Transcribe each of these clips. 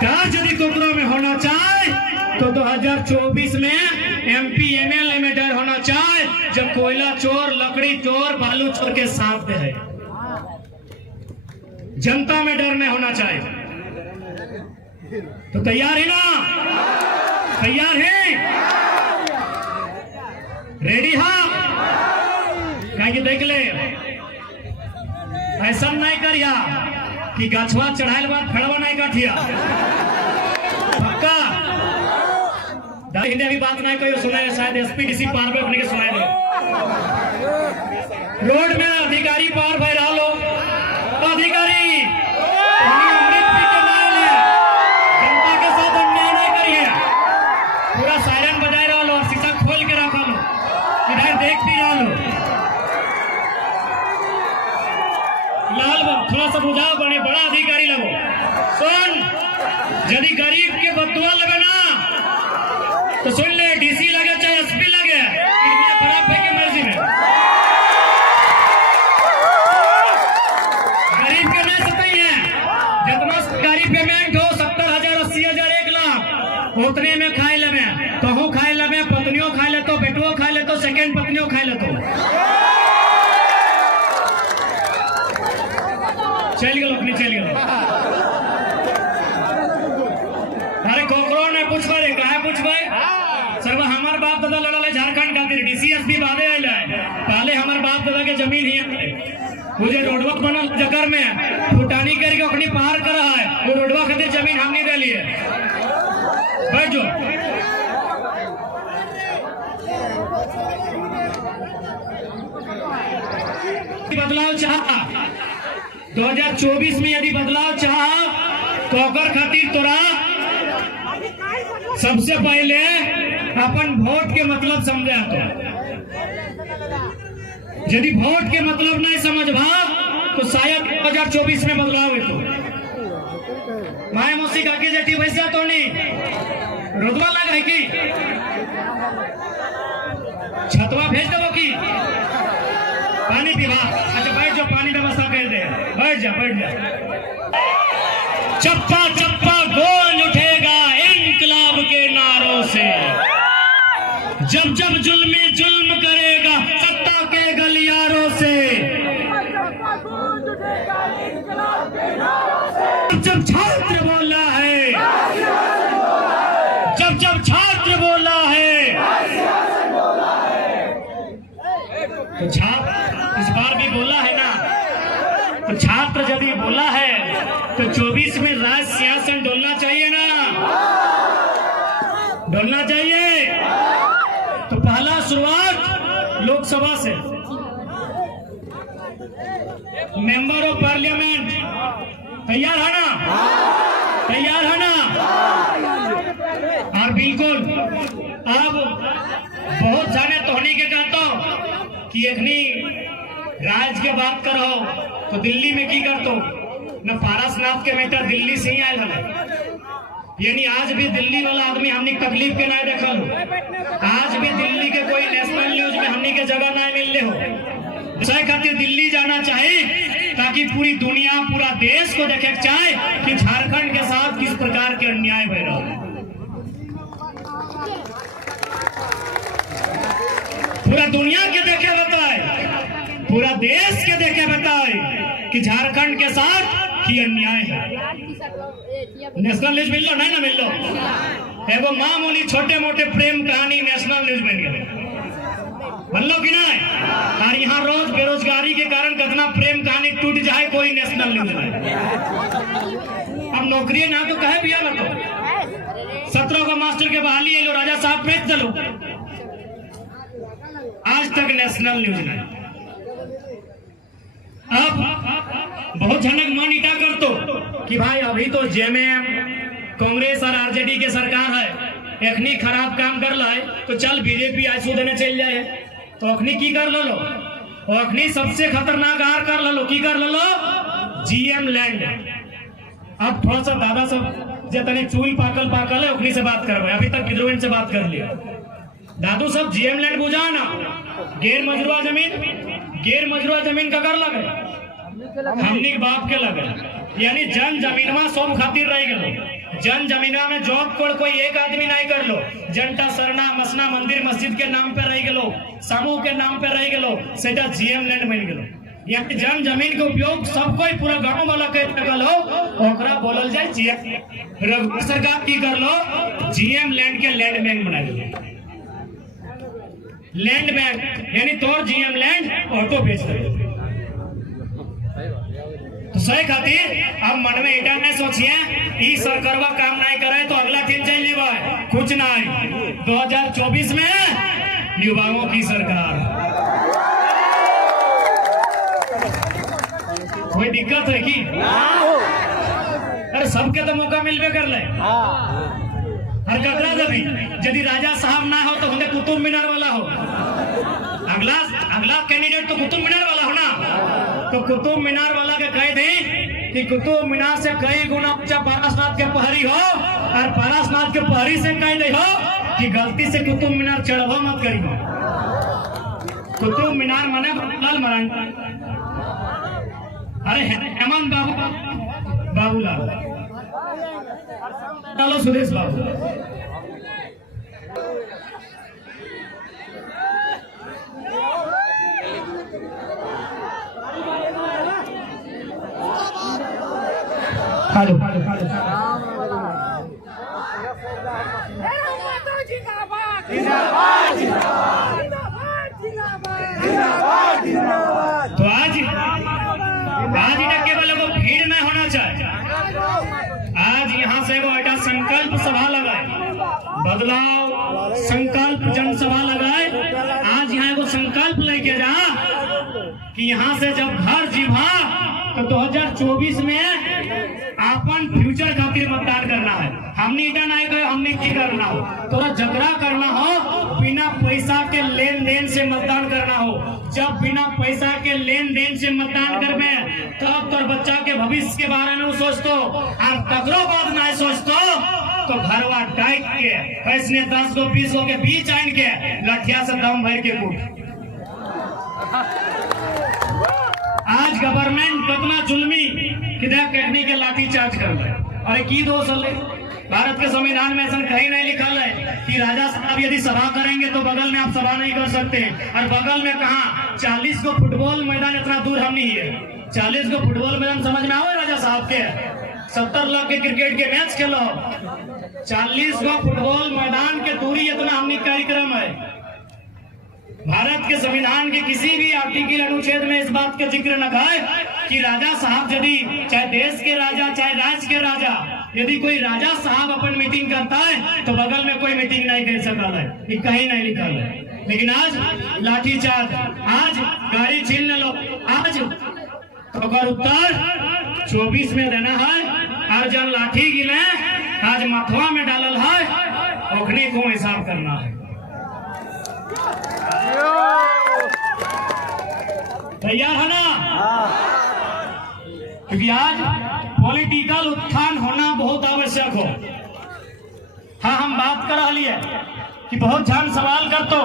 डर यदि कोकरो में होना चाहे तो 2024 में MP MLA में डर होना चाहे, जब कोयला चोर, लकड़ी चोर, बालू चोर के साथ है। जनता में डर नहीं होना चाहिए। तो तैयार है ना? तैयार है? रेडी हाँ? कहीं देख ले, ऐसा नहीं करिया कि गाछवा चढ़ाए बाद खड़वा नहीं काटिया। पक्का हिंदी अभी बात नहीं कही सुनाए, शायद SPDC पार पे अपने के सुनाए दे। रोड में अधिकारी पार भय रहा लो, तो अधिकारी अमृत पी के ना ले, जनता के साथ अन्याय नहीं करिए। पूरा सायरन बजाए रहा लो और शीशा खोल के रखा लो, इधर देख भी रहा लो। लाल थोड़ा सा बुझाओ, बने बड़ा अधिकारी लगो। सुन, यदि गरीब के बदुआ लगे ना तो सुन ले, DC लगे चाहे SP लगे, बराबर के मर्जी में। गरीब के नहीं सताई है, जितना सरकारी पेमेंट हो 70,000, 80,000, 1 लाख उतने में खाए ले, कहूँ खाए ले, पत्नियों खाए ले, तो बेटुओं खाए ले, तो सेकेंड पत्नियों खाए ले, तो चल गए अपनी चल गए। अरे कोकरो ने पूछ भाई, कहा पूछ भाई सर्व हमार बाप दादा लड़ा है झारखंड खातिर, DC SP बादे आए पहले हमार बाप दादा के जमीन ही मुझे रोडवा बनल जकर में फुटानी करके अपनी पार कर रहा है, वो रोडवा खातिर जमीन हमने दे लिए। बैठ जो बदलाव चाहा 2024 में, यदि बदलाव चाहा तो ओकर खातिर तोरा सबसे पहले अपन वोट के मतलब समझा। तो यदि वोट के मतलब नहीं समझबा तो शायद 2024 में बदलाव है। तो माए मौसी काकी जेठी वैसा तो नहीं रोडवा लगा है कि छतवा भेज दो की पानी पीवा। अच्छा बैठ जाओ, पानी व्यवस्था कर दे, बैठ जा बैठ जा। चप्पा चप्पा गूंज उठेगा इनकलाब के नारों से, जब जब जुल्मी जुल्म करेगा सत्ता के गलियारों से। जब छात्र बोला है, जब जब छात्र बोला है, तो छात्र इस बार भी बोला है ना, तो छात्र जब भी बोला है तो 24 में राज सिंहासन डोलना चाहिए ना, डोलना चाहिए। तो पहला शुरुआत लोकसभा से, मेंबर ऑफ पार्लियामेंट तैयार है ना? तैयार है ना? और बिल्कुल अब बहुत जाने तोहनी के कहता हूं कि अखनी राज के बात करो तो दिल्ली में की करतो न, पारसनाथ के बेटा दिल्ली से ही आयल है। यानी आज भी दिल्ली वाला आदमी हमने तकलीफ के ना देखल हो, आज भी दिल्ली के कोई नेशनल न्यूज में हमने के जगह ना मिलने हो। सही खातिर दिल्ली जाना चाहे ताकि पूरी दुनिया, पूरा देश को देखे चाहे कि झारखंड के साथ किस प्रकार के अन्याय हो रहा है। पूरा दुनिया के देखे बताए, पूरा देश के देखे बताए कि झारखंड के साथ की अन्याय है। नेशनल न्यूज मिल लो नहीं ना मिल लो, एगो मामूली छोटे मोटे प्रेम कहानी नेशनल न्यूज बन गए, बन लो कि नहीं? और यहाँ रोज बेरोजगारी के कारण कितना प्रेम कहानी टूट जाए, कोई नेशनल न्यूज नहीं। अब नौकरी ना तो कहे भैया ना, तो 17 को मास्टर के बहाली है लो, राजा साहब पेश चलो, आज तक नेशनल न्यूज नहीं। अब बहुत झनक मन इटा कर तो कि भाई अभी तो जेएमएम कांग्रेस और आरजेडी के सरकार है, एखनी खराब काम कर ला है तो चल बीजेपी आंसू देने चल जाए, तो अखनी की कर लो, अखनी सबसे खतरनाक हार कर लो, की कर लो GM लैंड। अब थोड़ा सा दादा सब जितने चूल पाकल पाकल है उखनी से बात करवाए, अभी तक विद्रोह से बात कर लिया। दादू सब GM लैंड बुझा ना, गैर मजरूआ जमीन का कर लगे, हमनी बाप के लगे, यानी जन जमीनवा सब खातिर रह गए, जन जमीना में जॉब कोई एक आदमी नहीं कर लो, जनता सरना मसना मंदिर मस्जिद के नाम पे रह गेलो, समूह के नाम पे रह गेलो, सेटा जीएम लैंड बन गेलो। यहाँ जन जमीन के उपयोग सब कोई पूरा गांव वाला के लगल हो, ओकरा बोलल जाए जीएम। सरकार की कर लो, जीएम लैंड के लैंड बैंक बना दो, लैंड बैंक यानी तोर जीएम लैंड ऑटो बेच दे। तो सही खातिर अब मन में इटा नहीं सोचिए ई सरकारवा काम नहीं करे तो अगला दिन चल लेवा, कुछ नहीं। 2024 में युवाओं की सरकार, कोई दिक्कत है कि अरे सबके तो मौका मिलबे कर ले। हर कतरा जबी यदि राजा साहब ना हो तो होंगे कुतुब मीनार वाला हो, अगला कैंडिडेट तो कुतुब मीनार वाला हो ना, तो कुतुब मीनार वाला के कह दे कि कुतुब मीनार से कई गुना ऊंचा पारसनाथ के पहरी हो, और पारसनाथ के पहरी से कह दे हो कि गलती से कुतुब मीनार चढ़वा मत करी हो। कुतुब मीनार माने लाल अरे हेमंत बाबूलाल चलो सुरेश बाबू, हेलो तो आज इधर केवल एगो भीड़ में होना चाहिए। आज यहाँ से एगो ऐसा संकल्प सभा लगाए, बदलाव संकल्प जनसभा लगाए। आज यहाँ एगो संकल्प लेके जा कि यहाँ से जब घर जीवा तो 2024 में अपन फ्यूचर खातिर मतदान करना है। हमने इटा नहीं कहे हमने की करना हो, तोरा झगड़ा करना हो, बिना पैसा के लेन देन से मतदान करना हो। जब बिना पैसा के लेन देन से मतदान करबे तब तोर बच्चा के भविष्य के बारे में सोचतो, और तकरो बात नहीं सोचतो तो घरवा डाइट के पैसने 10 गो 20 गो के बीच आन के लठिया से दम भर के कूट। आज गवर्नमेंट कितना जुल्मी किधर कहने के लाठी चार्ज कर रहे। अरे की दोष है, भारत के संविधान में ऐसा कहीं नहीं लिखल है कि राजा साहब यदि सभा करेंगे तो बगल में आप सभा नहीं कर सकते। और बगल में कहा 40 को फुटबॉल मैदान इतना दूर हम नहीं है, 40 को फुटबॉल मैदान समझ में आवे राजा साहब के 70 लाख के क्रिकेट के मैच खेलो, 40 को फुटबॉल मैदान के दूरी इतना हमने कार्यक्रम है। भारत के संविधान के किसी भी आर्टिकल अनुच्छेद में इस बात का जिक्र न है कि राजा साहब यदि चाहे देश के राजा चाहे राज्य के राजा, यदि कोई राजा साहब अपन मीटिंग करता है तो बगल में कोई मीटिंग नहीं कर सकता है, ये कहीं नहीं लिखा है। लेकिन आज लाठी चार्ज, आज गाड़ी छीन लो, आज तो उत्तर 24 में देना है। और जब लाठी गिले आज मथुआ में डालल है, ओखनी को हिसाब करना है। तैयार है ना? क्योंकि आज पॉलिटिकल उत्थान होना बहुत आवश्यक हो। हाँ, हम बात कर रही है कि बहुत जन सवाल कर तो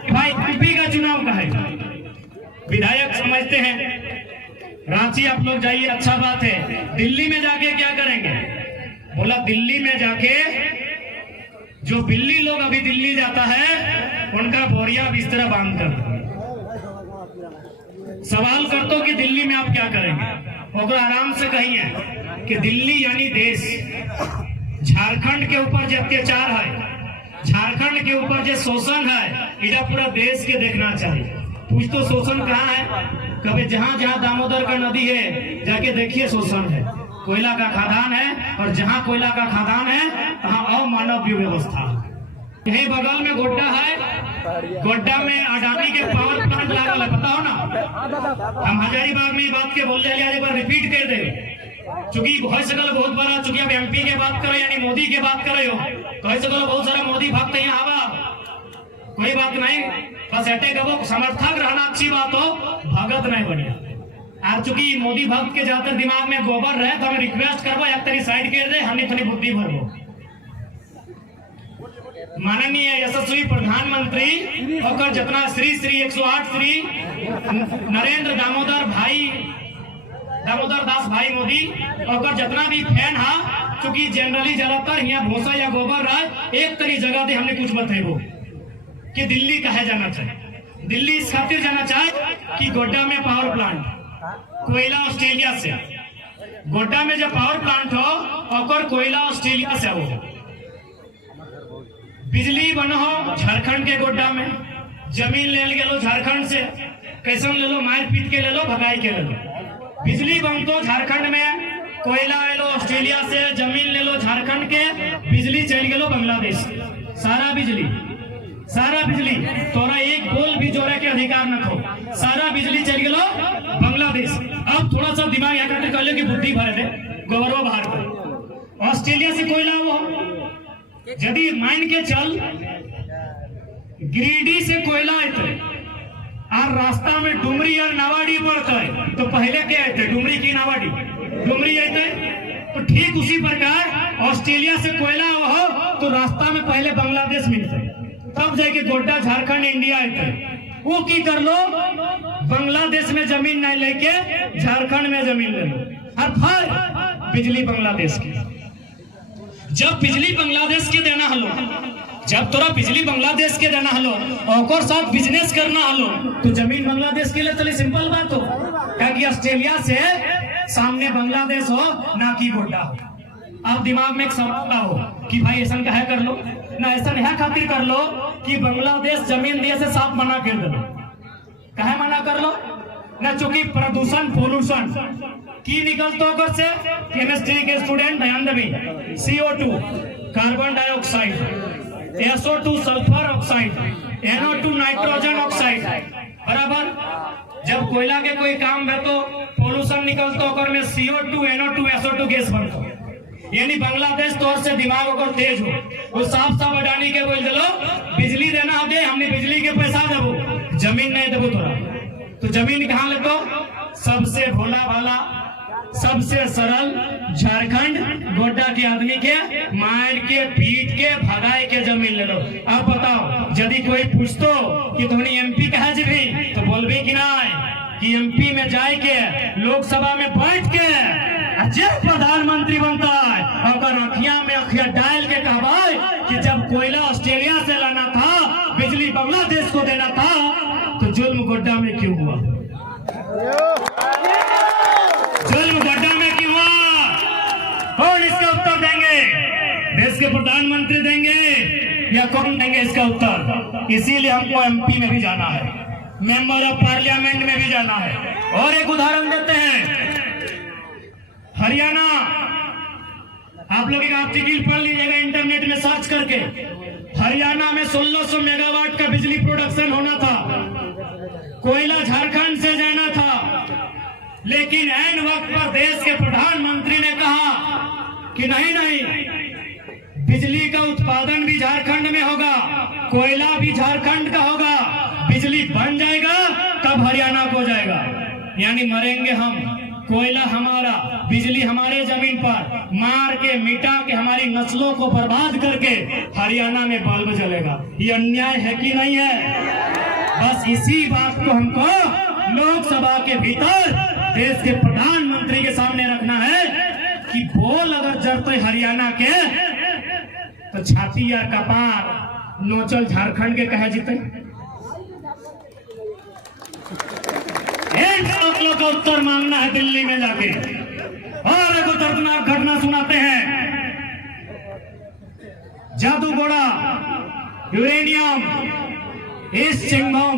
कि भाई एमपी का चुनाव का है, विधायक समझते हैं रांची आप लोग जाइए, अच्छा बात है। दिल्ली में जाके क्या करेंगे? बोला दिल्ली में जाके जो बिल्ली लोग अभी दिल्ली जाता है उनका बोरिया बिस्तरा बांध कर सवाल कर तो कि दिल्ली में आप क्या करेंगे? और आराम से कहिए कि दिल्ली यानी देश, झारखंड के ऊपर जो अत्याचार है, झारखंड के ऊपर जो शोषण है, इधर पूरा देश के देखना चाहिए। पूछ तो शोषण कहाँ है? कभी जहाँ जहाँ दामोदर का नदी है जाके देखिए शोषण है, कोयला का खदान है, और जहाँ कोयला का खदान है वहाँ अमानवीय व्यवस्था है। यही बगल में गोड्डा है, गोड्डा में अडानी के पावर प्लांट लागल है, बताओ ना। हम हजारीबाग में बात के बोल रहे, एक बार रिपीट कर दे, चूंकि हो सकल बहुत बड़ा, चूंकि आप एमपी के बात करो यानी मोदी के बात करो तो हो सकल बहुत सारा मोदी भक्त यहाँ आवा, कोई बात नहीं, बस एटे कबो समर्थक रहना अच्छी बात हो, भगत नहीं बनिया। और चूंकि मोदी भक्त के ज्यादा दिमाग में गोबर रहे तो हम रिक्वेस्ट करबो एक तरी साइड कर दे, हमने थोड़ी बुद्धि भरबो। माननीय यशस्वी प्रधानमंत्री और जितना श्री 108 श्री नरेंद्र दामोदर दास भाई मोदी और जितना भी फैन है क्योंकि जनरली ज्यादातर यहाँ भूसा या गोबर रहा एक तरी जगह दे हमने कुछ मत है वो कि दिल्ली कहे जाना चाहिए। दिल्ली इस खातिर जाना चाहे कि गोड्डा में पावर प्लांट कोयला ऑस्ट्रेलिया से, गोड्डा में जब पावर प्लांट हो और कोयला ऑस्ट्रेलिया से हो, बिजली बनो हो झारखंड के गोड्डा में, जमीन ले लो झारखंड से, कैसन ले लो मार पीट के ले लो भगाई के ले लो, बिजली बन तो झारखंड में, कोयला ले लो ऑस्ट्रेलिया से, जमीन ले लो झारखंड के, बिजली चल गए बांग्लादेश, सारा बिजली तोरा एक बोल भी जोड़े के अधिकार न खो, सारा बिजली चल गए बांग्लादेश। अब थोड़ा सा दिमाग एकत्र कर ले कि बुद्धि भरे दे गोबरवा बाहर कर, ऑस्ट्रेलिया से कोयला वो यदि मान के चल गिरिडीह से कोयला आते और रास्ता में डुमरी और नावाडी पड़ता है तो पहले क्या आते डुमरी की नावाडी, डुमरी आते तो ठीक उसी प्रकार ऑस्ट्रेलिया से कोयला हो तो रास्ता में पहले बांग्लादेश मिलते तब जाके गोड्डा झारखंड इंडिया आते, वो की कर लो बांग्लादेश में जमीन नहीं लेके झारखंड में जमीन ले लो और फिर बिजली बांग्लादेश की। जब बिजली बांग्लादेश के देना हलो, जब तोरा बिजली बांग्लादेश के देना हलो और साथ बिजनेस करना हलो तो जमीन बांग्लादेश के लिए चले सिंपल बात हो, क्योंकि ऑस्ट्रेलिया से सामने बांग्लादेश हो ना कि गोड्डा हो। अब दिमाग में एक सवाल हो कि भाई ऐसा कहे कर लो ना, ऐसा यह खातिर कर लो कि बांग्लादेश जमीन दिए से साफ मना कर दो, कहे मना कर लो ना, चूंकि प्रदूषण पोल्यूशन की निकलता होकर से केमिस्ट्री के स्टूडेंट ध्यान देवी CO2 carbon dioxide, SO2 sulphur oxide, NO2 nitrogen oxide बराबर। जब कोयला के कोई काम है तो पोल्यूशन निकलता होकर में CO2 NO2 SO2 गैस बनता, यानी बांग्लादेश तौर से दिमाग अगर तेज हो वो साफ अडानी के बोल दो बिजली देना दे, हमने बिजली के पैसा देवो जमीन नहीं देवो थोड़ा, तो जमीन कहाँ ले दो, सबसे भोला भाला सबसे सरल झारखंड गोड्डा के आदमी के मार के पीट के भगाए के जमीन ले लो। अब बताओ यदि कोई पूछतो कि तुमने MP कहा जी तो बोलबे कि नहीं कि MP में जाए के लोकसभा में बैठ के जब प्रधानमंत्री बनता है और अखिया में अखिया डाल के कहवाए कि जब कोयला ऑस्ट्रेलिया से लाना था, बिजली बांग्लादेश को देना था तो जुल्म गोड्डा में क्यों हुआ, जुल्म गोड्डा में क्यों हुआ, कौन इसका उत्तर देंगे, देश के प्रधानमंत्री देंगे या कौन देंगे इसका उत्तर। इसीलिए हमको MP में भी जाना है, मेंबर ऑफ पार्लियामेंट में भी जाना है। और एक उदाहरण देते हैं, हरियाणा, आप लोग एक आर्टिकल पढ़ लीजिएगा इंटरनेट में सर्च करके, हरियाणा में 1600 मेगावाट का बिजली प्रोडक्शन होना था, कोयला झारखंड से जाना था, लेकिन ऐन वक्त पर देश के प्रधानमंत्री ने कहा कि नहीं, बिजली का उत्पादन भी झारखंड में होगा, कोयला भी झारखंड का होगा, बिजली बन जाएगा तब हरियाणा को जाएगा, यानी मरेंगे हम, कोयला हमारा, बिजली हमारे जमीन पर मार के मिटा के हमारी नस्लों को बर्बाद करके हरियाणा में बल्ब जलेगा। ये अन्याय है कि नहीं है? बस इसी बात को हमको लोकसभा के भीतर देश के प्रधानमंत्री के सामने रखना है कि बोल अगर जरते हरियाणा के तो छाती या कपार नोचल झारखंड के कहे जीते। आप लोग का उत्तर मांगना है दिल्ली में जाके। और एक दर्दनाक घटना सुनाते हैं, Jaduguda uranium east Singhbhum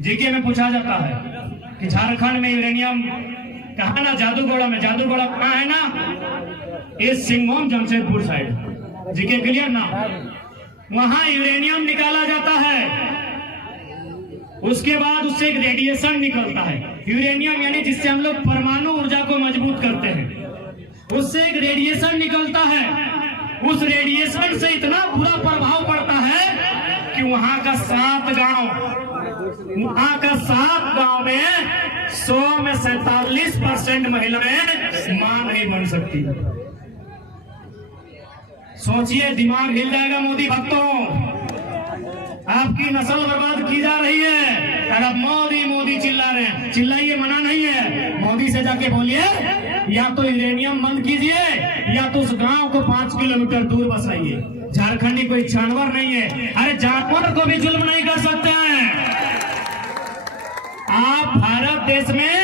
GK में पूछा जाता है कि झारखंड में यूरेनियम कहा ना, जादूगोड़ा में, जादूगोड़ा कहाँ है ना, east Singhbhum Jamshedpur side, GK clear ना, वहां यूरेनियम निकाला जाता है। उसके बाद उससे एक रेडिएशन निकलता है, यूरेनियम यानी जिससे हम लोग परमाणु ऊर्जा को मजबूत करते हैं, उससे एक रेडिएशन निकलता है। उस रेडिएशन से इतना बुरा प्रभाव पड़ता है कि वहां का 7 गांव में 100 में 47% महिलाएं मां नहीं बन सकती। सोचिए, दिमाग हिल जाएगा मोदी भक्तों, आपकी नस्ल बर्बाद की जा रही है और अब मोदी मोदी चिल्ला रहे हैं। चिल्लाइए, मना नहीं है, मोदी से जाके बोलिए या तो यूरेनियम बंद कीजिए या तो उस गांव को 5 किलोमीटर दूर बसाइए। झारखंडी कोई जानवर नहीं है, अरे जानवर को भी जुल्म नहीं कर सकते हैं। आप भारत देश में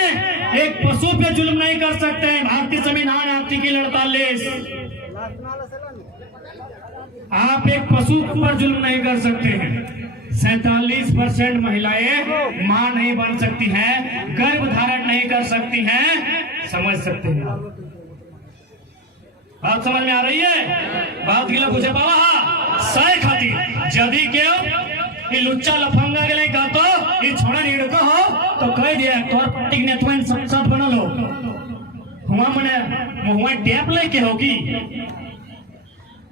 एक पशु पे जुल्म नहीं कर सकते हैं। भारतीय संविधान आर्टिकल 48, आप एक पशु पर जुल्म नहीं कर सकते हैं। 47% महिलाएं मां नहीं बन सकती हैं, गर्भ धारण नहीं कर सकती हैं। समझ सकते हैं? बात समझ में आ रही है? बात गिला पूछे बाबा सह खातिर जदी के लुच्चा लफंगा के नहीं कहतो ये छोड़ा नीड़ को हो तो कह दिया तोर पार्टी ने तुम संसद बनल हो हुआ मने मुंह में टेप लेके होगी,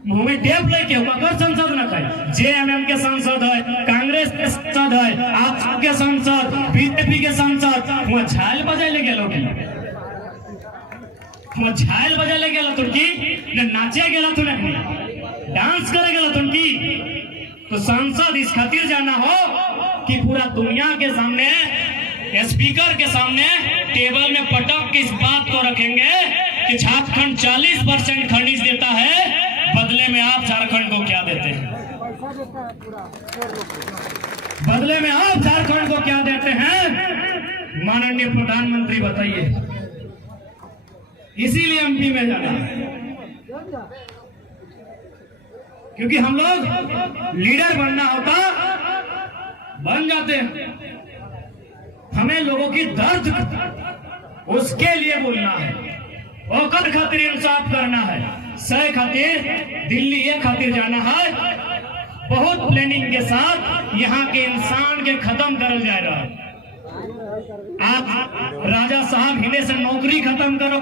मुंह में टेप लेके होगा। अगर संसद न कहे जेएमएम के सांसद है, कांग्रेस के सांसद है, आप के सांसद, बीजेपी के सांसद हुआ झाल बजाए ले गेलो के हुआ झाल बजाए ले गेलो तुर्की ने नाचे गेलो तू नहीं डांस करे गेलो तुर्की। तो सांसद इस खातिर जाना हो कि पूरा दुनिया के सामने स्पीकर के सामने टेबल में पटक के इस बात को रखेंगे कि झारखंड 40% खनिज देता है, बदले में आप झारखंड को क्या देते हैं? बदले में आप झारखंड को क्या देते हैं? माननीय प्रधानमंत्री बताइए। इसीलिए एमपी में जाना है, क्योंकि हम लोग लीडर बनना होता बन जाते हैं। हमें लोगों की दर्द उसके लिए बोलना है, ओकर खातिर इंसाफ करना है, सह खातिर दिल्ली ये खातिर जाना है। बहुत प्लानिंग के साथ यहाँ के इंसान के खत्म करल जा रहा है। आप राजा साहब हिले से नौकरी खत्म करो,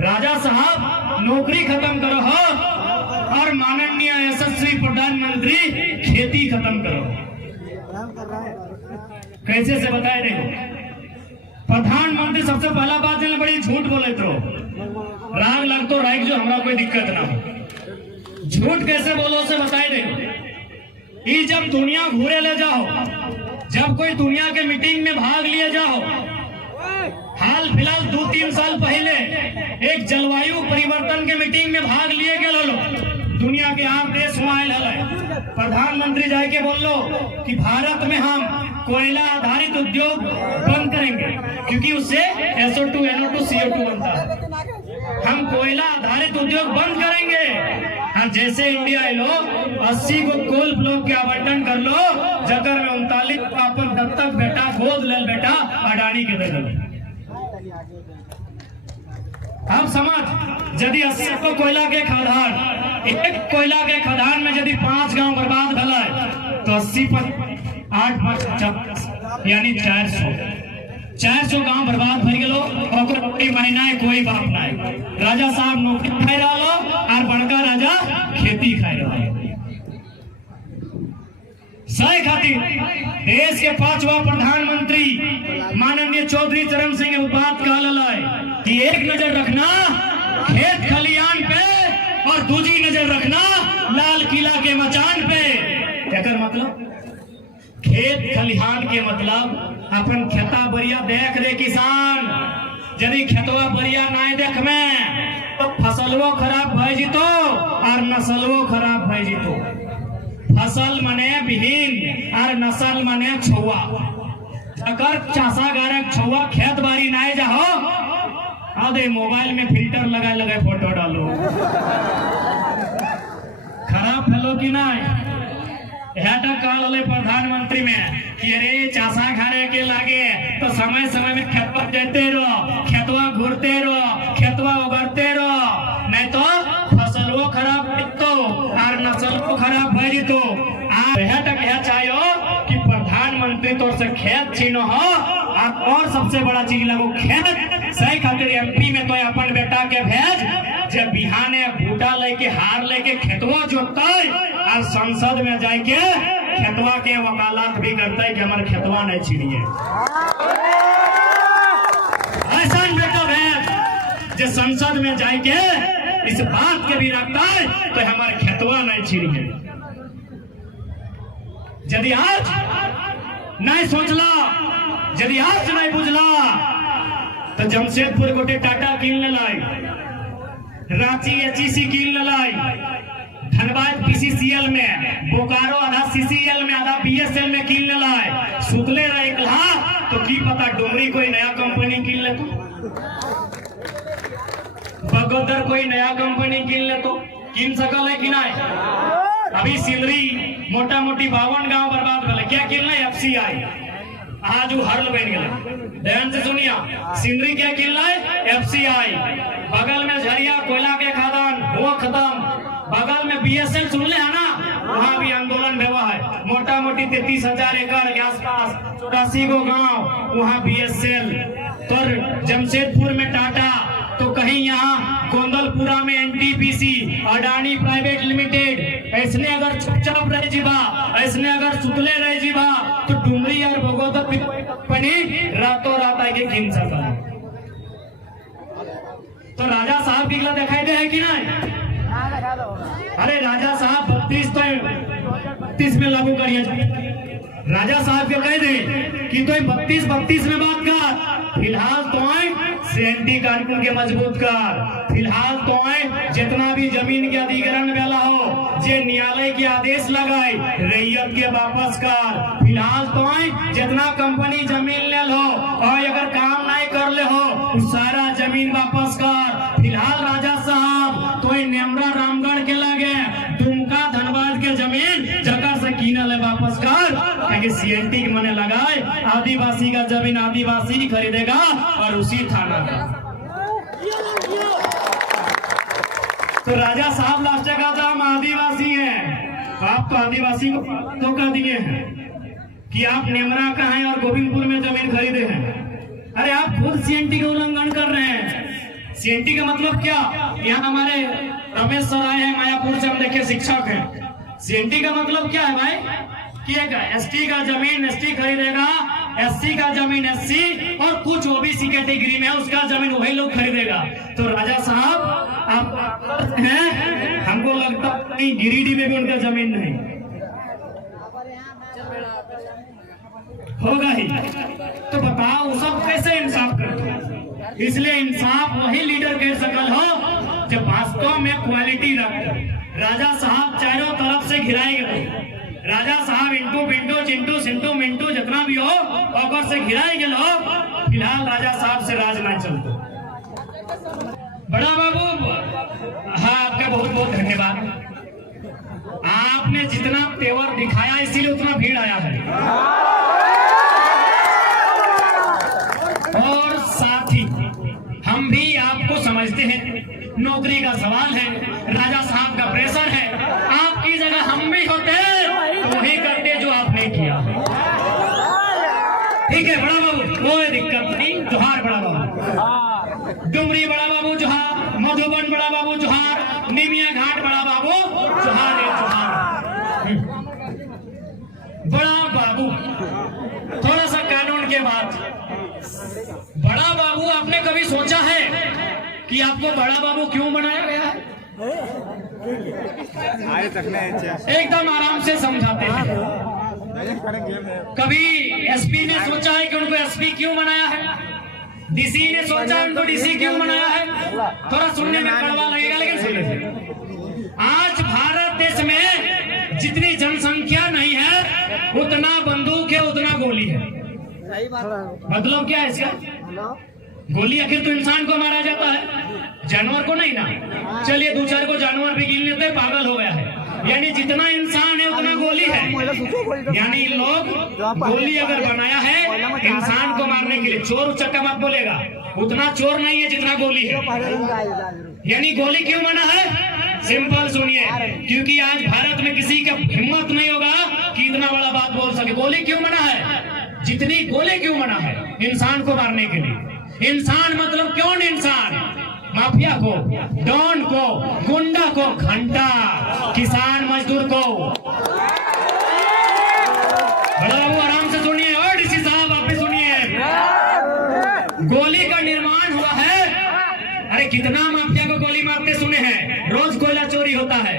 राजा साहब नौकरी खत्म करो हो, और माननीय यशस्वी प्रधानमंत्री खेती खत्म करो। कैसे से बताए नहीं? प्रधानमंत्री सबसे पहला बात है बड़ी झूठ बोले तो राग लग तो राग जो हमारा कोई दिक्कत ना हो। झूठ कैसे बोलो से बताए नहीं। ये जब दुनिया घूरे ले जाओ, जब कोई दुनिया के मीटिंग में भाग लिए जाओ, हाल फिलहाल 2-3 साल पहले एक जलवायु परिवर्तन के मीटिंग में भाग लिए गए लोग, दुनिया के आप देश है, प्रधानमंत्री जाके बोल लो कि भारत में हम कोयला आधारित उद्योग बंद करेंगे क्योंकि उससे SO2 NO2 CO2 बनता है। हम कोयला आधारित उद्योग बंद करेंगे। और जैसे इंडिया लो 80 को कोल ब्लॉक के आवंटन कर लो, जगर में 39 अपन दत्तक बेटा गोद ले बेटा अडानी के दे दो। अब समझ यदि 80 को कोयला के खदान, एक कोयला के खदान में यदि 5 गांव बर्बाद भला है तो 80 पर 8 यानी 400 गांव बर्बाद भर गेलो। कोई महीना है कोई बाप ना है। राजा साहब नौकरी खाई रहा लो और बड़का राजा खेती खाई रहा है। सही खातिर देश के 5वां प्रधानमंत्री माननीय चौधरी चरण सिंह बात कहला है कि एक नजर रखना खेत खलियान पे और दूसरी नजर रखना लाल किला के मचान पे। एकर मतलब खेत खलिहान के मतलब अपन खेता बढ़िया देख रे किसान। यदि खेतवा बढ़िया नहीं देख में तो फसलवो खराब भय जितो और नस्लवो खराब भय जितो। फसल मने विहीन और नस्ल मने छुआ। अगर चासा गारक छुआ खेत बाड़ी नहीं जाओ आधे मोबाइल में फिल्टर लगाए लगाए फोटो डालो। खराब फैलो कि नहीं? प्रधानमंत्री में कि अरे चासा घरे के लागे तो समय समय में खेतवा देते रहो, खेतवा घूरते रहो, खेतवा उगरते रहो, नहीं तो फसलों खराब तो और नस्लों खराब भरी तो चाहिए कि प्रधानमंत्री तो से खेत छीनो हो। और सबसे बड़ा चीज लगो खेत सही खातिर एमपी में तो अपन बेटा के भेज जब बिहाने बूटा लेके हार लेके खेतवा जोतता और संसद में जाके खेतवा के वकालत भी करता है कि हमारे खेतवा नहीं छीनिए। ऐसा बेटा भेज जो संसद में जाके इस बात के भी रखता है तो हमारे खेतवा नहीं छीनिए। यदि आज नहीं सोचला, यदि आज नहीं बुझला तो तो जमशेदपुर गोटे टाटा किन लाई, रांची HEC किन लाई, धनबाद PCCL में, बोकारो आधा CCL में, आधा BSL में किन लाई, सुतले रहे तो की पता डोमरी कोई नया कंपनी किन ले तो, बगोदर कोई नया कंपनी किन ले तो किन सकल है कि नहीं। अभी सिलरी मोटा मोटी 52 गांव बर्बाद कर क्या किन ले FCI, आज वो हर्ल बन गए। ध्यान से सुनिया, सिलरी क्या किन ले FCI, बगल में झरिया कोयला के खदान वो खत्म, बगल में BSL सुन ले है ना, वहाँ भी आंदोलन हुआ है। मोटा मोटी 33,000 एकड़ के आसपास 84 गो गांव वहाँ BSL। तो जमशेदपुर में टाटा, तो कहीं यहाँ गोंदलपुरा में NTPC, अडानी प्राइवेट लिमिटेड, ऐसने अगर चुपचाप रह जीवा, ऐसने अगर सुतले रह जीवा, तो डुमरी और बगोदर कंपनी रातों रात आगे गिन सकता। तो राजा साहब की गिला दिखाई दे है कि नहीं। अरे राजा साहब 32 में लागू करिए, राजा साहब के कह दे कि तो 32 में बात कर, फिलहाल तो CNT कानून के मजबूत कर, फिलहाल तो जितना भी जमीन के अधिग्रहण वाला हो, जे न्यायालय के आदेश लगाए रैयत के वापस कर, फिलहाल तो जितना कंपनी जमीन ले लो और अगर काम नहीं कर ले हो सारा जमीन वापस कर। फिलहाल राजा साहब तो नेमरा रामगढ़ के लगे दुमका धनबाद के जमीन जगह से कीना ले वापस कर, क्योंकि CNT के मने लगाए आदिवासी का जमीन आदिवासी खरीदेगा और उसी थाना का। तो राजा साहब लास्ट का था हम आदिवासी हैं, आप तो आदिवासी को धोखा दिए हैं कि आप नेमरा का हैं और गोविंदपुर में जमीन खरीदे हैं। अरे आप खुद CNT का उल्लंघन कर रहे हैं। CNT का मतलब क्या, यहाँ हमारे रमेश सर आए हैं मायापुर से, हम देखे शिक्षक हैं। CNT का मतलब क्या है भाई कि एक ST का जमीन ST खरीदेगा, SC का जमीन SC और कुछ OBC कैटेगरी में उसका जमीन वही लोग खरीदेगा। तो राजा साहब आप हैं, हमको लगता नहीं गिरिडीह में भी उनका जमीन नहीं होगा ही। तो बताओ सब कैसे इंसाफ करते। इसलिए इंसाफ वही लीडर कर सकल हो जब वास्तव में क्वालिटी रखे। राजा साहब चारों तरफ से घिराए गए, राजा साहब इंटू पिंटू चिंटू सिंटू मिंटू जितना भी हो और से घिराए गए हो। फिलहाल राजा साहब से राज ना चलते। बड़ा बाबू हाँ आपका बहुत बहुत धन्यवाद। आपने जितना तेवर दिखाया इसीलिए उतना भीड़ आया है। और साथ ही हम भी आपको समझते हैं, नौकरी का सवाल है, राजा साहब का प्रेशर है। आपकी जगह हम भी होते तो वही करते जो आपने किया। ठीक है बड़ा बाबू, कोई दिक्कत नहीं। जोहार बड़ा बाबू, डुमरी बड़ा बाबू जोहार, मधुबन बड़ा बाबू जोहार, निमिया घाट बड़ा बाबू जोहार जोहार। बड़ा बाबू थोड़ा सा कानून के बाद, बड़ा बाबू आपने कभी सोचा है कि आपको बड़ा बाबू क्यों बनाया गया है? एकदम आराम से समझाते हैं। कभी SP ने सोचा है कि उनको SP क्यों बनाया है? DC ने सोचा है उनको DC क्यों बनाया है? थोड़ा सुनने में कड़वा लगेगा लेकिन सुनिए। आज भारत देश में जितनी जनसंख्या नहीं है उतना बंदूक है, उतना गोली है। मतलब क्या है इसका? गोली आखिर तो इंसान को मारा जाता है, जानवर को नहीं ना। चलिए 2-4 को जानवर भी गिन लेते, पागल हो गया है। यानी जितना इंसान है उतना गोली है। यानी इन लोग गोली अगर बनाया है इंसान को मारने के लिए, चोर उचक्का मत बोलेगा, उतना चोर नहीं है जितना गोली है। यानी गोली क्यों बना है? सिंपल सुनिए, क्योंकि आज भारत में किसी का हिम्मत नहीं होगा कि इतना बड़ा बात बोल सके। गोली क्यों बना है? जितनी गोली क्यों बना है? इंसान को मारने के लिए। इंसान मतलब कौन इंसान? माफिया को, डॉन को, गुंडा को, घंटा, किसान मजदूर को। बड़ा बाबू आराम से सुनिए और डीसी साहब आप भी सुनिए। गोली का निर्माण हुआ है। अरे कितना माफिया को गोली मारते सुने हैं, रोज कोयला चोरी होता है।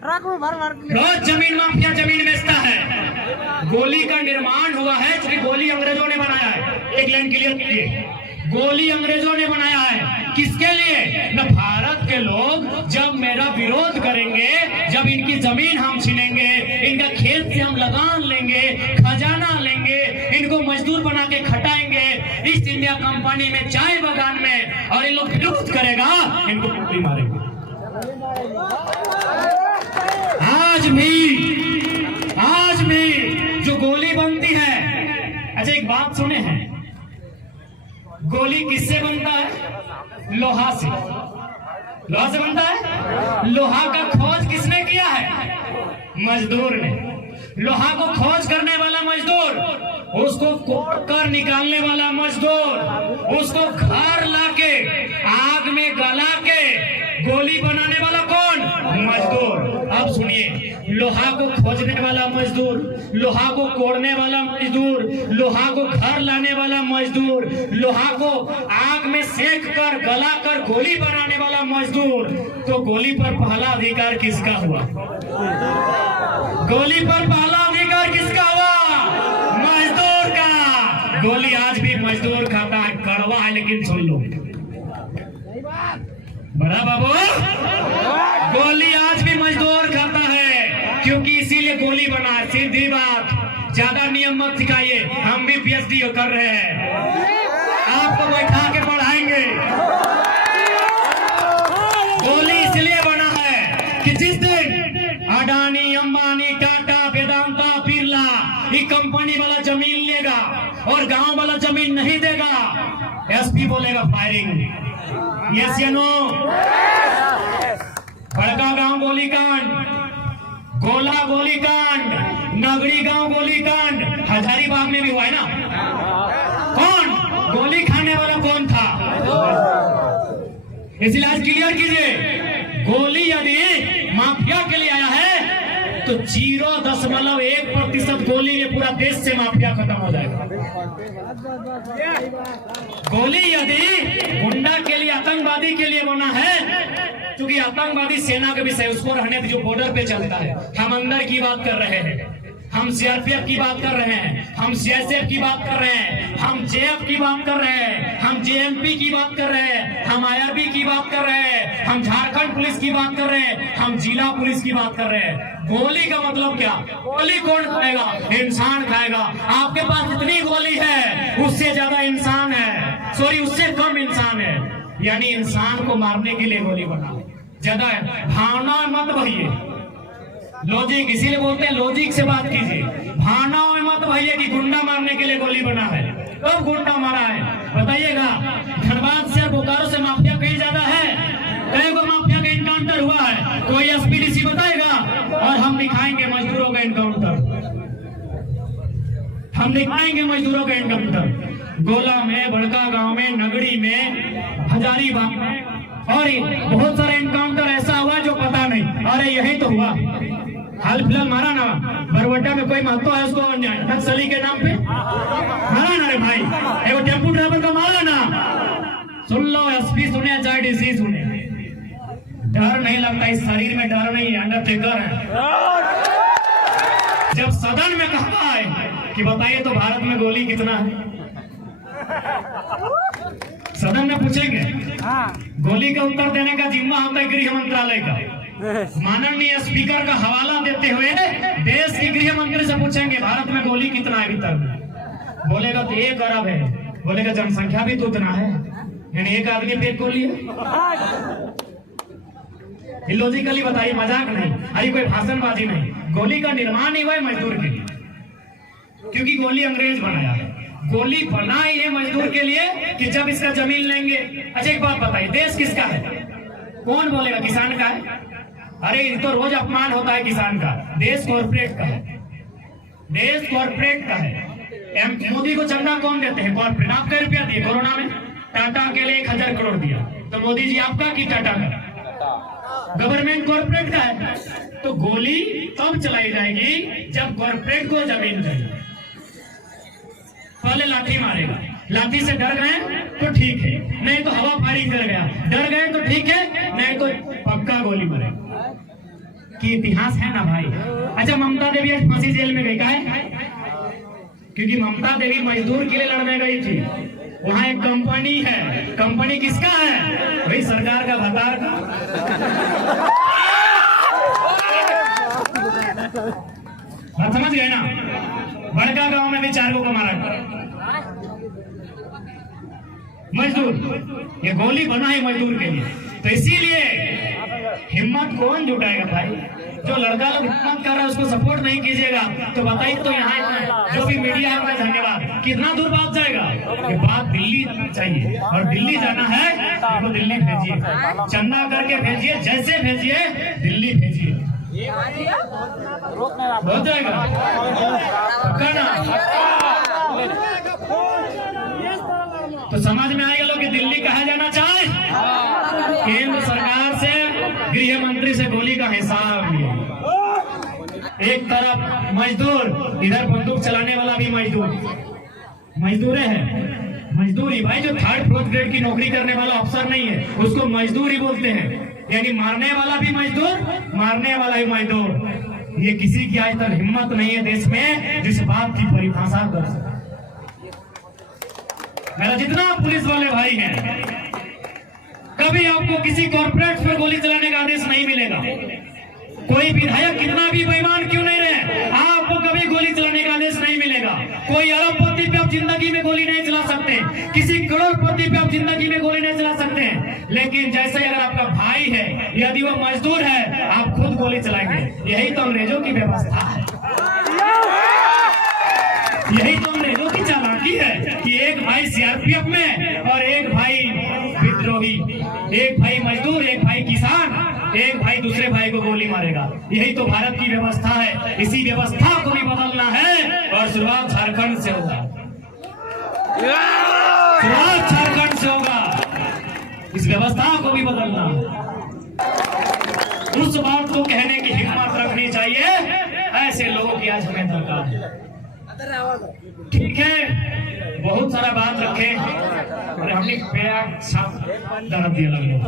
रोज जमीन माफिया जमीन बेचता है। गोली का निर्माण हुआ है, क्योंकि गोली अंग्रेजों ने बनाया है। एक लाइन क्लियर कीजिए, गोली अंग्रेजों ने बनाया है, किसके लिए? न भारत के लोग जब मेरा विरोध करेंगे, जब इनकी जमीन हम छीनेंगे, इनका खेत से हम लगान लेंगे, खजाना लेंगे, इनको मजदूर बना के खटाएंगे ईस्ट इंडिया कंपनी में, चाय बागान में, और इन लोग विरोध करेगा, इनको गोली मारेंगे। आज भी जो गोली बनती है, अच्छा एक बात सुने हैं, गोली किससे बनता है? लोहा से। लोहा से बनता है। लोहा का खोज किसने किया है? मजदूर ने। लोहा को खोज करने वाला मजदूर, उसको कोड़ कर निकालने वाला मजदूर, उसको घर लाके आग में गला के गोली बनाने वाला कौन? मजदूर। अब सुनिए, लोहा को खोजने वाला मजदूर, लोहा को कोड़ने वाला मजदूर, लोहा को घर लाने वाला मजदूर, लोहा को आग में सेक कर गला कर गोली बनाने वाला मजदूर, तो गोली पर पहला अधिकार किसका हुआ? गोली पर पहला अधिकार किसका हुआ? मजदूर का। गोली आज भी मजदूर खाता है, कड़वा है, लेकिन सुन लो बड़ा बाबू, गोली आज भी मजदूर खाता है, क्योंकि इसीलिए गोली बना है। सीधी बात, ज्यादा नियम मत सिखाइए, हम भी पीएचडी कर रहे हैं, आपको बैठा के पढ़ाएंगे। गोली इसलिए बना है कि जिस दिन अडानी, अंबानी, टाटा, वेदांता, बिरला ये कंपनी वाला जमीन लेगा और गांव वाला जमीन नहीं देगा, एसपी बोलेगा फायरिंग। यस या नो? बड़का गांव गोलीकांड, गोला गोलीकांड, नगरी गांव गोलीकांड, हजारीबाग में भी हुआ है ना? कौन गोली खाने वाला कौन था? इसलिए आज क्लियर कीजिए, गोली यदि माफिया के लिए आया है तो 0.1% गोली में पूरा देश से माफिया खत्म हो जाएगा। गोली यदि गुंडा के लिए, आतंकवादी के लिए बना है, क्योंकि आतंकवादी सेना के विषय उसको रहने जो बॉर्डर पे चलता है, हम अंदर की बात कर रहे हैं, हम सीआरपीएफ की बात कर रहे हैं, हम सीआईएसएफ की बात कर रहे हैं, हम जेएफ की बात कर रहे हैं, हम जेएमपी की बात कर रहे हैं, हम आईआरबी की बात कर रहे हैं, हम झारखंड पुलिस की बात कर रहे हैं, हम जिला पुलिस की बात कर रहे हैं। गोली का मतलब क्या? गोली कौन खाएगा? इंसान खाएगा। आपके पास जितनी गोली है उससे ज्यादा इंसान है, सॉरी उससे कम इंसान है, यानी इंसान को मारने के लिए गोली बना ज्यादा है। भावना मत भइए, लॉजिक, इसीलिए बोलते हैं लॉजिक से बात कीजिए। भावनाओं में मत भइए कि गुंडा मारने के लिए गोली बना है। कब गुंडा मारा है बताइएगा? धनबाद से, बोकारो से माफिया कहीं ज्यादा है? कई को माफिया का एनकाउंटर हुआ है? कोई एसपीडीसी बताएगा? और हम दिखाएंगे मजदूरों का एनकाउंटर, हम दिखाएंगे मजदूरों का एनकाउंटर। गोला में, बड़का गांव में, नगरी में, हजारीबाग में, और बहुत सारे एनकाउंटर ऐसा हुआ जो पता नहीं। अरे यही तो हुआ हाल फिलहाल, मारा ना बरवट्टा में कोई महत्व है उसको नक्सली के नाम पे मारा ना रे भाई, एगो टेम्पू ड्राइवर का मारा ना। सुन लो, एसपी सुने चाहे डीसी सुने, डर नहीं लगता, इस शरीर में डर नहीं है, अंडरटेकर है। जब सदन में कहा है कि बताइए तो भारत में गोली कितना है, सदन में पूछेंगे, गोली का उत्तर देने का जिम्मा होता है गृह मंत्रालय का। माननीय स्पीकर का हवाला देते हुए देश के गृह मंत्री से पूछेंगे भारत में गोली कितना है अभी तक, बोलेगा तो 1 अरब है, बोलेगा जनसंख्या भी तो उतना है, यानी एक आदमी पे 1 गोली है। लॉजिकली बताइए, मजाक नहीं, अरे कोई भाषणबाजी नहीं। गोली का निर्माण ही हुआ है मजदूर के लिए, क्योंकि गोली अंग्रेज बनाया है। गोली बनाई है मजदूर के लिए कि जब इसका जमीन लेंगे। अच्छा एक बात बताइए, देश किसका है? कौन बोलेगा किसान का है? अरे तो रोज अपमान होता है किसान का। देश कॉर्पोरेट का है, देश कॉर्पोरेट का है। मोदी को चंदा कौन देते हैं? कॉर्पोरेट। आप कई रुपया दिए कोरोना में? टाटा के लिए 1000 करोड़ दिया, तो मोदी जी आपका कि टाटा का? गवर्नमेंट कॉर्पोरेट का है। तो गोली तब चलाई जाएगी जब कॉर्पोरेट को जमीन चाहिए। पहले लाठी मारेगा, लाठी से डर गए तो ठीक है, नहीं तो हवा फायरिंग कर गया, डर गए तो ठीक है, नहीं तो पक्का गोली मारेगा। कि इतिहास है ना भाई। अच्छा, ममता देवी आज फांसी जेल में गई, का है? क्योंकि ममता देवी मजदूर के लिए लड़ने गई थी। वहां एक कंपनी है, कंपनी किसका है? भाई सरकार का, भतार का। बात समझ गए ना? बड़का गांव में भी 4 को मारा मजदूर, ये गोली बना है मजदूर के लिए। तो इसीलिए हिम्मत कौन जुटाएगा भाई? जो लड़का लोग हिम्मत कर रहा है उसको सपोर्ट नहीं कीजिएगा तो बताइए। तो यहाँ जो भी मीडिया है उनका धन्यवाद। कितना दूर बात जाएगा? ये बात दिल्ली चाहिए, और दिल्ली जाना है तो दिल्ली भेजिए, चंदा करके भेजिए, जैसे भेजिए दिल्ली भेजिए, हो जाएगा। तो समझ में आएगा लोग कि दिल्ली कहा जाना चाहे। केंद्र सरकार से, गृह मंत्री से गोली का हिसाब लिया। एक तरफ मजदूर, इधर बंदूक चलाने वाला भी मजदूर है। मजदूरी भाई, जो 3rd 4th ग्रेड की नौकरी करने वाला अफसर नहीं है उसको मजदूर ही बोलते हैं। यानी मारने वाला भी मजदूर, मारने वाला भी मजदूर। ये किसी की आज तक हिम्मत नहीं है देश में जिस बात की परिभाषा कर सके। मेरा जितना पुलिस वाले भाई हैं, कभी आपको किसी कॉर्पोरेट पर गोली चलाने का आदेश नहीं मिलेगा। कोई विधायक कितना भी बेईमान क्यों नहीं रहे, आपको कभी गोली चलाने का आदेश नहीं मिलेगा। कोई अरबपति पे आप जिंदगी में गोली नहीं चला सकते, किसी करोड़पति पे आप जिंदगी में गोली नहीं चला सकते। लेकिन जैसे अगर आपका भाई है, यदि वो मजदूर है, आप खुद गोली चलाएंगे। यही तो अंग्रेजों की व्यवस्था है, यही तो अंग्रेजों की चालाकी है कि एक भाई सीआरपीएफ में और एक भाई विद्रोही, एक भाई मजदूर, एक भाई किसान, एक भाई दूसरे भाई को गोली मारेगा। यही तो भारत की व्यवस्था है। इसी व्यवस्था को भी बदलना है और शुरुआत झारखंड से होगा, शुरुआत झारखंड से होगा। इस व्यवस्था को भी बदलना, उस बात को कहने की हिम्मत रखनी चाहिए। ऐसे लोगों की आज हमें दरकार है। ठीक है, बहुत सारा बात रखे और हमने दर्द दिया लगे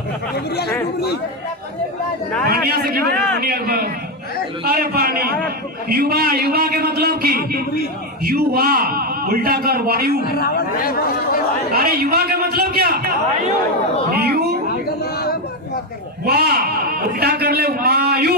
पानिया से क्यों? अरे पानी, युवा के मतलब की युवा उल्टा कर वायु। अरे युवा का मतलब क्या? यू वाह उल्टा कर ले वायु।